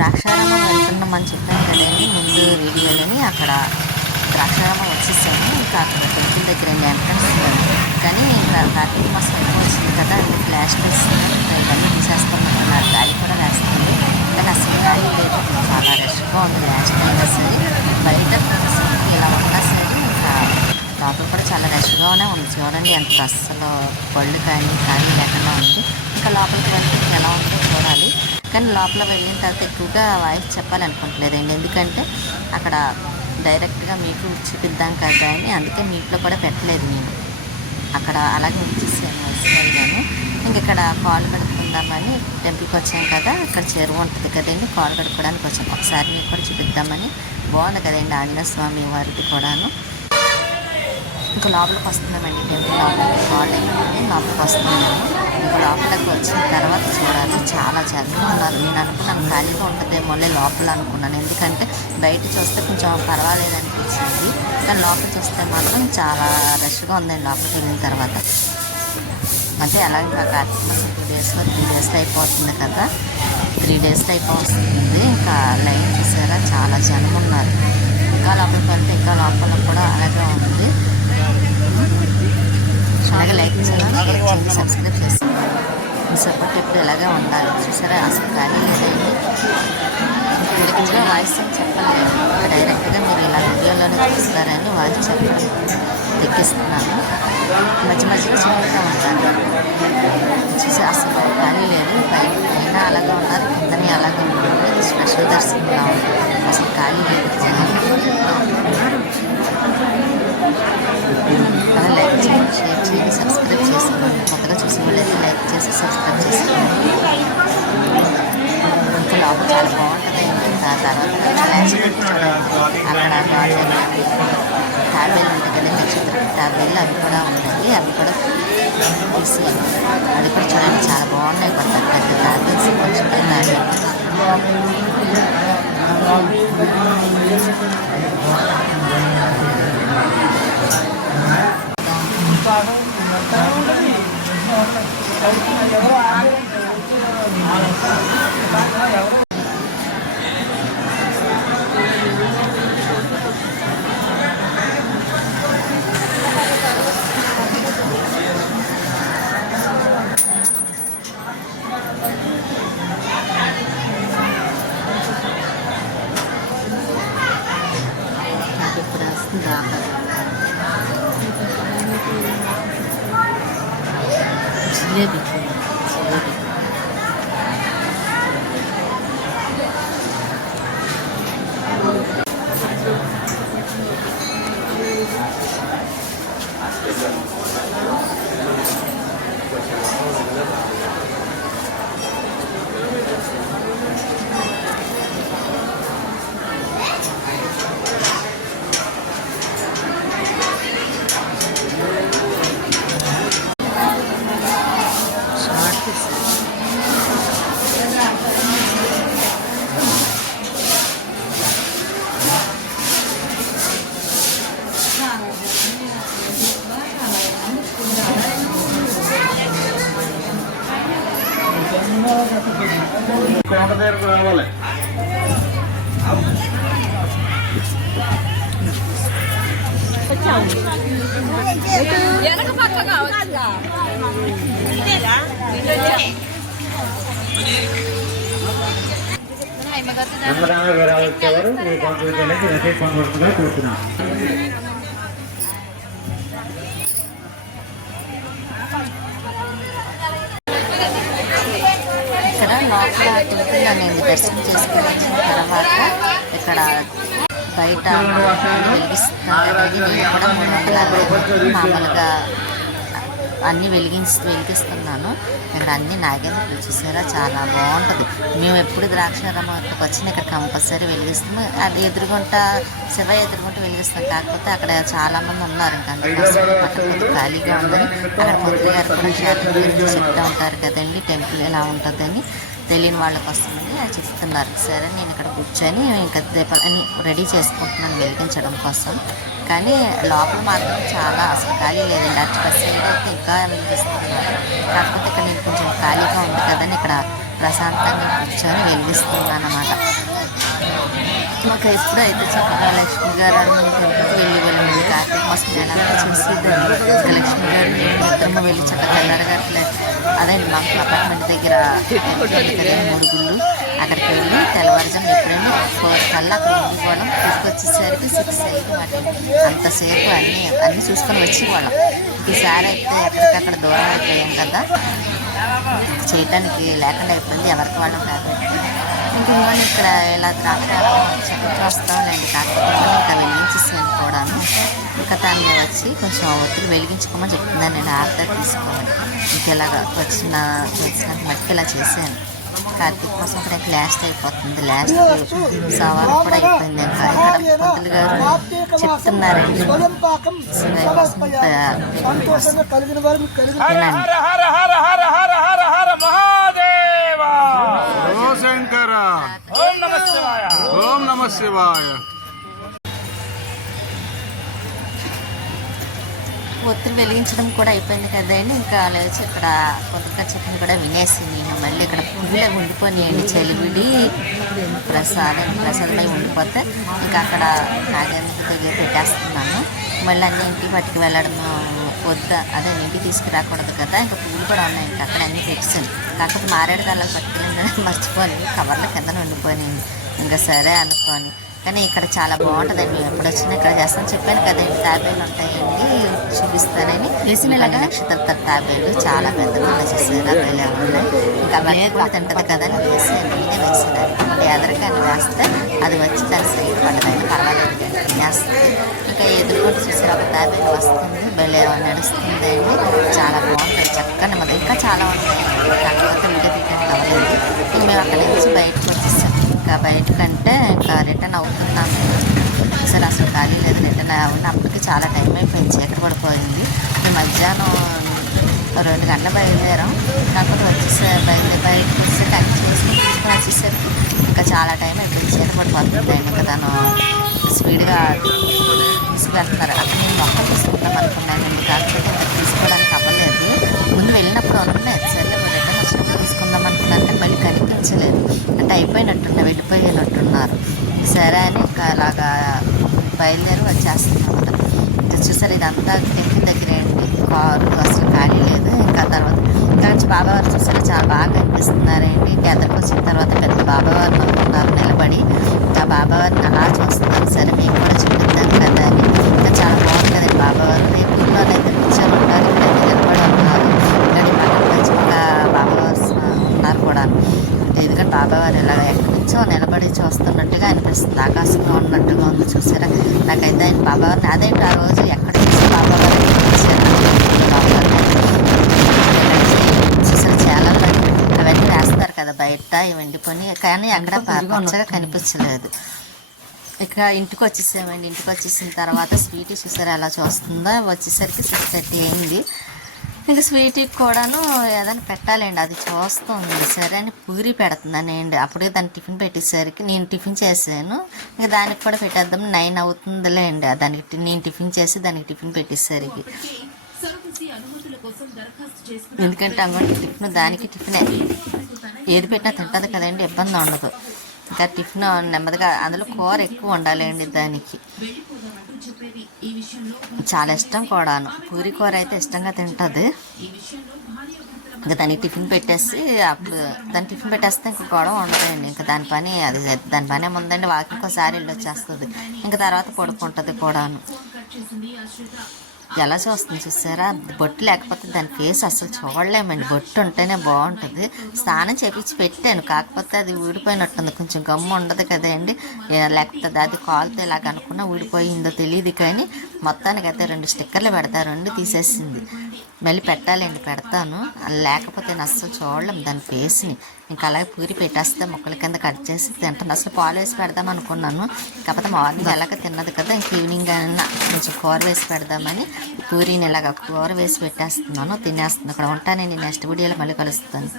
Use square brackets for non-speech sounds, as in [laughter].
ద్రాక్షారామం వెళ్తున్నామని చెప్పాను కదండి. ముందు వీడియోలని అక్కడ ద్రాక్షారామం వచ్చేసాము ఇంకా అక్కడ టెంపుల్ దగ్గర ఎంట్రన్స్ కానీ ఇంకా కార్తీక మాసం ఎక్కువ వచ్చింది కదా అది ఫ్లాష్ తీస్తుంది ఇంకా ఇవన్నీ తీసేస్తున్నాం నాకు గాలి కూడా వేస్తుంది. కానీ అసలు గాలి లేదు. చాలా రష్గా ఉంది. లాస్ట్ అయినా సరే బయట ఇలా ఉన్నా సరే ఇంకా లోపల కూడా చాలా రష్గానే ఉంది. చూడండి ఎంత అస్సలు పళ్ళు కానీ కానీ లేకుండా ఉంది. ఇంకా లోపలికి వెళ్తే ఎలా ఉంది కానీ లోపల వెళ్ళిన తర్వాత ఎక్కువగా వాయిస్ చెప్పాలనుకుంటలేదండి. ఎందుకంటే అక్కడ డైరెక్ట్గా మీకు చూపిద్దాం కదా అని అందుకే మీట్లో కూడా పెట్టలేదు నేను. అక్కడ అలాగే ఉంచేసాను వస్తున్నాను ఇంక ఇక్కడ కాలు కడుక్కుందామని టెంపుల్కి వచ్చాం కదా ఇక్కడ చెరువు ఉంటుంది కదండి కాలు కడుక్కోవడానికి వచ్చాం. ఒకసారి మీకు కూడా చూపిద్దామని. బాగుంది కదండి ఆంజనేయ స్వామి వారికి కూడాను. ఇంకా లోపలికి వస్తున్నామండి టెంపుల్ లోపలికి కాల్ అయిపోయింది లోపలికి వస్తున్నాము. ఇంకా లోపలికి వచ్చిన తర్వాత చూడాలి. చాలా జనం ఉన్నారు నేను అనుకున్నాను ఖాళీగా ఉంటుందేమోలే లోపల అనుకున్నాను. ఎందుకంటే బయట చూస్తే కొంచెం పర్వాలేదు అనిపించింది. కానీ లోపల చూస్తే మాత్రం చాలా రష్గా ఉందండి లోపలికి వెళ్ళిన తర్వాత అంటే అలాగే ఇంకా కార్తీక టూ డేస్లో త్రీ డేస్లో అయిపోతుంది కదా. త్రీ డేస్లో అయిపోతుంది. ఇంకా లైన్ చూసారా? చాలా జనం ఉన్నారు. ఇంకా లోపలికి వెళ్తే ఇంకా లోపల కూడా అలాగే ఉంది. అలాగే లైక్ చేయాలి చేయండి సబ్స్క్రైబ్ చేస్తాను మీ సపోర్ట్ ఇప్పుడు ఎలాగే ఉండాలి చూసారా? అసలు ఖాళీ లేదండి ఇందులో వాయిస్ చెప్పలేదు డైరెక్ట్గా మీరు ఇలా వీడియోలోనే చూస్తారని వాయిస్ చెప్పడం ఎక్కిస్తున్నాను. మధ్య మధ్యలో చూపుతూ ఉంటాను చూసి అసలు ఖాళీ లేదు. పై- పైన అలాగే ఉన్నారు. కిందని అలాగే ఉన్నారు. స్పెషల్ దర్శనంగా ఉంటుంది అసలు ఖాళీ లేదు అలా లైక్ చేయండి షేర్ చేయండి సబ్స్క్రైబ్ చేసుకోండి కొత్తగా చూసిన వాళ్ళైతే లైక్ చేసి సబ్స్క్రైబ్ చేసుకోండి ఇంకా లోపల చాలా బాగుంటుంది ఇంకా తర్వాత ఫ్లాష్ పెట్టి చూడండి అక్కడ గార్డెన్ టాబేల్ చిత్రం కదా అవి కూడా ఉన్నాయి. అవి కూడా తీసి అది కూడా చూడండి చాలా బాగున్నాయి. కొత్త పెద్ద టాబేల్స్ కొంచెం టాబేల్ కోట దగ్గరకు రావాలి. వెనక పక్క వివరాలు వచ్చేవారు మీ పంపిణీ మెసేజ్ కోరుతున్నాం లోపల టెంపుల్ దర్శనం చేసుకుని తర్వాత ఇక్కడ బయట వెలిగిస్తున్నారు నేను కూడా మూడు వందల అరవై మామూలుగా అన్నీ వెలిగించి వెలిగిస్తున్నాను ఇక్కడ అన్ని నాగేంద్ర చూసారా చాలా బాగుంటుంది. మేము ఎప్పుడు ద్రాక్షారామంకి వచ్చిన ఇక్కడ కంపల్సరీ వెలిగిస్తాము. అది ఎదురుగుంట శివ ఎదురుగుంట వెలిగిస్తాం. కాకపోతే అక్కడ చాలామంది ఉన్నారు. ఇంకా అందుకోసం పట్టకపోతే ఖాళీగా ఉందని. అక్కడ మంత్రి గారు కూడా చెప్తూ ఉంటారు కదండి టెంపుల్ ఎలా ఉంటుందని. తెలియని వాళ్ళకి వస్తుందని అది చెప్తున్నారు. సరే నేను ఇక్కడ కూర్చొని ఇంకా దీపాలని రెడీ చేసుకుంటున్నాను వెలిగించడం కోసం. కానీ లోపల మాత్రం చాలా అసలు ఖాళీ లేదండి అటు సైడ్ అయితే ఇంకా వెలిగిస్తున్నారు. కాకపోతే ఇక్కడ నేను కొంచెం ఖాళీగా ఉంది కదని ఇక్కడ ప్రశాంతంగా కూర్చొని వెలిగిస్తున్నాను అన్నమాట మాకు ఎప్పుడైతే చక్కగా లక్ష్మి గారు వెళ్ళి వెళ్ళి కార్తీక మాసం నెలంతా చూసి లక్ష్మి గారు నేను వెళ్ళి చక్కగా తెల్లారగట్లే అదే మాకు అపార్ట్మెంట్ దగ్గర మూడు గుళ్ళు. అక్కడికి వెళ్ళి తెల్లవారుజాము ఎప్పుడైనా ఫోర్ కల్లా అక్కడ ఉండిపోవడం. తీసుకొచ్చేసరికి సిక్స్ అయ్యింది మాట. అంతసేపు అన్నీ అన్నీ చూసుకొని వచ్చేవాళ్ళం ఈసారి అయితే ఎక్కడికక్కడ దూరం అయిపోయాం కదా. చేయటానికి లేకుండా అయిపోయింది ఎవరికి వాళ్ళం కాబట్టి ఇంకా ఇక్కడ ఇలా ద్రాక్ష చక్కగా కాకపోతే ఇంకా వెలిగించేసాను కూడాను ఇంకా దాన్ని వచ్చి కొంచెం ఒత్తిడి వెలిగించుకోమని చెప్తున్నాను నేను ఆర్డర్ తీసుకోమని. ఇంక వచ్చిన వచ్చిన మట్టి ఇలా చేశాను. కార్తీక్ కోసం ఇక్కడ లాస్ట్ అయిపోతుంది. లాస్ట్ సవాలు కూడా అయిపోయింది. ఇంకా పంతులు గారు చెప్తున్నారండి. కలిగిన శంకర ఓం నమ శివాయ. ఒత్తిడి వెలిగించడం కూడా అయిపోయింది కదండి ఇంకా లేచి ఇక్కడ కొద్దిగా చెప్పిన కూడా వినేసి నేను మళ్ళీ ఇక్కడ పువ్వులే ఉండిపోయాయండి చలివిడి ప్రసాదం ప్రసాదమై ఉండిపోతే ఇంకా అక్కడ నాగేంద్ర దగ్గర పెట్టేస్తున్నాను. మళ్ళీ అన్నీ ఇంటికి పట్టుకు వెళ్ళడం వద్ద? అదే ఇంటికి తీసుకురాకూడదు కదా? ఇంకా పువ్వులు కూడా ఉన్నాయి. ఇంకా అక్కడ అన్ని పెట్టాను కాకపోతే మారేడు కళ్ళకి పట్టుకెళ్ళిందని [laughs] మర్చిపోయి కవర్ల కింద ఉండిపోయింది ఇంకా సరే అనుకోని. కానీ ఇక్కడ చాలా బాగుంటుందండి. మేము ఎప్పుడు వచ్చినా ఇక్కడ చేస్తాను చెప్పాను కదండి తాబేలు ఉంటాయండి. చూపిస్తానని. వేసిన నక్షత్ర తాబేలు చాలా పెద్దగా అవి ఉన్నాయి ఇంకా అవన్నీ కూడా తింటది కదా అని వేసాను నేనే వేసేదాన్ని. మళ్ళీ ఎదరికాన్ని వేస్తే అది వచ్చి దాని సైడ్ పడదని పర్వాలేదు తినేస్తుంది ఇంకా ఎదురుకుంటూ చూసారు ఒక తాబేలు వస్తుంది. భలే నడుస్తుంది అండి చాలా బాగుంటుంది. చక్కగా మరి ఇంకా చాలా ఉంటాయి. కాకపోతే అవ్వలేదు ఇంక మేము అక్కడి నుంచి బయటకు వచ్చేసాం. ఇంకా బయటకంటే ఇంకా రిటర్న్ సరే అసలు ఖాళీ లేదు నిన్న ఉన్నప్పటికీ చాలా టైం అయిపోయింది చీకటి పడిపోయింది మేము మధ్యాహ్నం రెండు గంటల బయలుదేరాం కాకపోతే వచ్చేసే బయలుదేరి బయటకు వచ్చి టైం చేసుకుని తీసుకుని వచ్చేసరికి ఇంకా చాలా టైం అయిపోయింది చీకటి పడిపోతుంది ఇంకా తను స్పీడ్గా తీసుకెళ్తున్నారు అక్కడ నేను మొక్క తీసుకుందాం అనుకున్నానండి కాకపోతే ఇంకా తీసుకోవడానికి అవ్వలేదు ముందు వెళ్ళినప్పుడు ఉన్నాయి సరే రిటర్న్ వచ్చినప్పుడు తీసుకుందాం అనుకున్నాను మళ్ళీ కనిపించలేదు. అంటే అయిపోయినట్టున్నా వెళ్ళిపోయినట్టున్నారు. సరే అని ఇంకా అలాగా బయలుదేరి వచ్చేస్తున్నాం ఇంకా చూసారు ఇదంతా టెంపుల్ దగ్గర ఏంటి? కారు అసలు ఖాళీ లేదు. ఇంకా తర్వాత ఇంకా నుంచి బాబావారు చూసారు చాలా బాగా అనిపిస్తున్నారండి ఇంకా వచ్చిన తర్వాత పెద్ద బాబావారు ఉన్నారు నిలబడి. ఇంకా బాబావారిని అలా చూస్తున్నారు. సరే మేము కూడా చూపిద్దాం కదా అని. ఇంకా చాలా బాగుంటుంది బాబావారు. రేపు ఊళ్ళో కూర్చొని ఉన్నారు ఇక్కడ నిలబడి ఉన్నారు గడి మంచి ఇంకా బాబావారు ఉన్నారు కూడా ఎందుకంటే బాబావారు ఇలా ఎక్కడి నుంచో నిలబడి చూస్తున్నట్టుగా అనిపిస్తుంది ఆకాశంలో ఉన్నట్టుగా ఉంది చూసారా? నాకైతే ఆయన బాబావారిని అదేంటి ఆ రోజు? ఎక్కడ చూసి బాబావారు చూసారు? చాలా అవన్నీ వేస్తారు కదా బయట వండుకొని కానీ అక్కడ పచ్చగా కనిపించలేదు. ఇక ఇంటికి వచ్చేసామండి. ఇంటికి వచ్చేసిన తర్వాత స్వీట్ చూసారు? ఎలా చూస్తుందో? వచ్చేసరికి సిక్స్ థర్టీ అయింది. ఇంకా స్వీట్కి కూడాను ఏదైనా పెట్టాలండి అది చూస్తుంది. సరే అని పూరి పెడుతున్నానండి అప్పుడే దాన్ని టిఫిన్ పెట్టేసరికి నేను టిఫిన్ చేశాను. ఇంకా దానికి కూడా పెట్టేద్దాం నైన్ అవుతుందిలే అండి. దానికి నేను టిఫిన్ చేసి దానికి టిఫిన్ పెట్టేసరికి. ఎందుకంటే అంగడి టిఫిన్ దానికి టిఫినే. ఏది పెట్టినా తింటుంది కదండి ఇబ్బంది ఉండదు. ఇంకా టిఫిన్ నెమ్మదిగా అందులో కూర ఎక్కువ ఉండాలండి దానికి. చాలా ఇష్టం కూడాను. పూరి కూర అయితే ఇష్టంగా తింటుంది. ఇంకా దానికి టిఫిన్ పెట్టేసి అప్పుడు దాని టిఫిన్ పెట్టేస్తే ఇంకా గొడవ ఉండదండి. ఇంకా దాని పని అది దాని పని ఏముందండి వాకి ఒకసారి వెళ్ళి వచ్చేస్తుంది ఇంకా తర్వాత పడుకుంటుంది కూడాను. ఎలా చూస్తుంది చూసారా? బొట్టు లేకపోతే దాని ఫేస్ అసలు చూడలేమండి. బొట్టు ఉంటేనే బాగుంటుంది. స్నానం చేపించి పెట్టాను. కాకపోతే అది ఊడిపోయినట్టుంది. కొంచెం గమ్ము ఉండదు కదండి. లేకపోతే అది కాలుతో ఇలాగ అనుకున్నా ఊడిపోయిందో తెలియదు కానీ మొత్తానికి అయితే రెండు స్టిక్కర్లు పెడతారు. రెండు తీసేసింది. మళ్ళీ పెట్టాలండి పెడతాను. లేకపోతే నేను అస్సలు చూడలేం దాని ఫేస్ని ఇంకా అలాగే పూరి పెట్టేస్తే ముక్కల కింద కట్ చేసి తింటాను. అసలు పాలు వేసి పెడదాం అనుకున్నాను. కాకపోతే మార్నింగ్ ఎలాగ తిన్నది కదా ఇంక ఈవినింగ్ అయినా కొంచెం కూర వేసి పెడదామని పూరీని ఇలాగ కూర వేసి పెట్టేస్తున్నాను తినేస్తున్నాను. ఇక్కడ ఉంటాను నేను నెక్స్ట్ వీడియోలో మళ్ళీ కలుస్తాను.